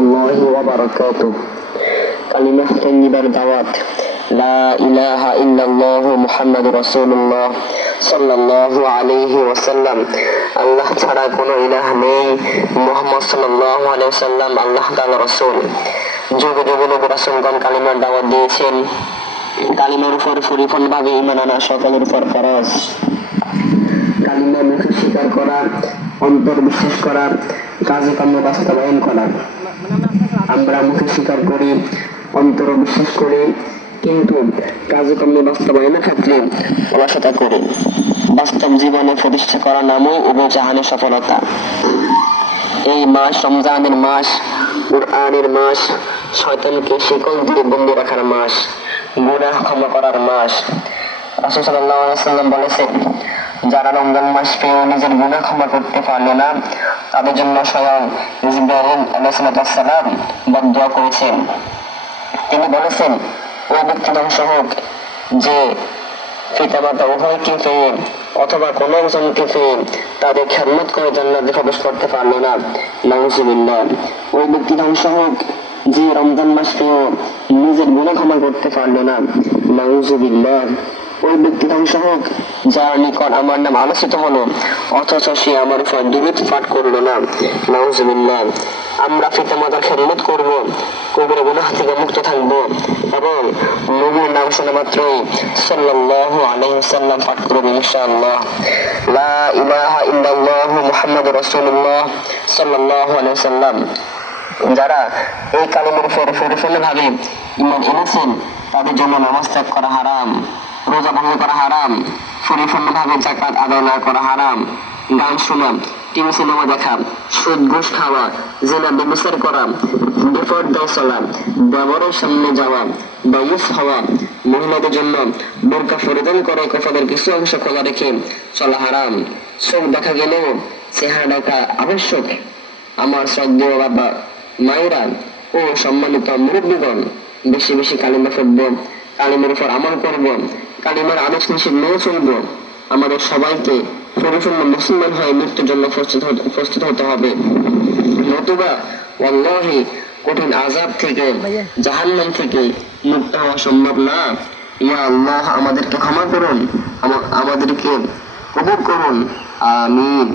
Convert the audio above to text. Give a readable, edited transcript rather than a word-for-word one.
রাহমাতুল্লাহি ওয়া বারাকাতুহু। কালিমা তাইয়্যিবার দাওয়াত। লা ইলাহা ইল্লাল্লাহু মুহাম্মাদুর রাসূলুল্লাহ সাল্লাল্লাহু আলাইহি ওয়াসাল্লাম। আল্লাহ ছাড়া কোনো ইলাহ নেই, মুহাম্মদ সাল্লাল্লাহু আলাইহি ওয়াসাল্লাম আল্লাহ তাআলার রাসূল। যুগে যুগে নবী রাসূলগণ কালিমার দাওয়াত দিয়েছেন। কালিমার উপর পরিপূর্ণভাবে ঈমান আনা সকলের উপর ফরজ। কালিমা মুখে স্বীকার করা, অন্তর বিশ্বাস করা, কাজে কর্মে বাস্তবায়ন করা। আমরা মুখে স্বীকার করি, অন্তর বিশ্বাস করি, কিন্তু কাজে কর্মে বাস্তবায়নের ক্ষেত্রে অলসতা করি। বাস্তব জীবনে প্রতিষ্ঠা করা নামই উভয় জাহানের সফলতা। এই মাস রমজানের মাস, কুরআনের মাস, শয়তানকে শিকল দিয়ে বন্দী রাখার মাস, গুনাহ ক্ষমা করার মাস। রাসূল সাল্লাল্লাহু আলাইহি ওয়াসাল্লাম বলেছেন, যারা রমজান মাস পেয়েও নিজের গুনাহ ক্ষমা করতে পারলো না, তাদের জন্য স্বয়ং জিবরাইল আলাইহিস সালাম বদদুয়া করেছেন। তিনি বলেছেন, ওই ব্যক্তি ধ্বংস হোক যে পিতামাতা উভয়কে পেয়ে অথবা কোনো একজনকে পেয়ে তাদের খেদমত করে জান্নাতে প্রবেশ করতে পারলো না। নাউযুবিল্লাহ। ওই ব্যক্তি ধ্বংস হোক যে রমজান মাস পেয়েও নিজের গুনাহ ক্ষমা করতে পারলো না। নাউযুবিল্লাহ। ওই ব্যক্তি ধ্বংস হোক যার নিকট আমার নাম আলোচিত হলো অথচ সে আমার উপর দুরূদ পাঠ করলো না। নাউযুবিল্লাহ। আমরা পিতামাতার খেদমত করব, কবিরা গুনাহ থেকে মুক্ত থাকবো এবং নবীর নাম শোনা মাত্রই সাল্লাল্লাহু আলাইহি ওয়াসাল্লাম পাঠ করব ইনশাআল্লাহ। লা ইলাহা ইল্লাল্লাহু মুহাম্মাদুর রাসূলুল্লাহ সাল্লাল্লাহু আলাইহি ওয়াসাল্লাম। যারা এই কালিমার উপর পরিপূর্ণভাবে ঈমান এনেছেন, তাদের জন্য নামাজ ত্যাগ করা হারাম, রোজা ভঙ্গ করা হারাম, পরিপূর্ণভাবে যাকাত আদায় না করা হারাম, গান শোনা, টিভি সিনেমা দেখা, সুদ ঘুষ খাওয়া, জিনা ব্যভিচার করা, বেপরদায় চলা, দেবরের সামনে যাওয়া, দায়ুস হওয়া, মহিলাদের জন্য বোরকা পরিধান করে কপালের কিছু অংশ খোলা রেখে চলা হারাম, চোখ দেখা গেলেও চেহারা ঢাকা আবশ্যক। আমার শ্রদ্ধেয় বাবা, মায়েরা ও সম্মানিত মুরব্বীগণ, বেশি বেশি কালিমা পড়ব, কালিমার উপর আমল করব, কালিমার আদেশ নিষেধ মেনে চলব। আমাদের সবাইকে পরিপূর্ণ মুসলমান হয়ে মৃত্যুর জন্য প্রস্তুত হতে হবে, নতুবা ওয়াল্লাহি কঠিন আযাব থেকে, জাহান্নাম থেকে মুক্ত হওয়া সম্ভব না। ইয়া আল্লাহ, আমাদেরকে ক্ষমা করুন, আমাদেরকে কবুল করুন। আমিন।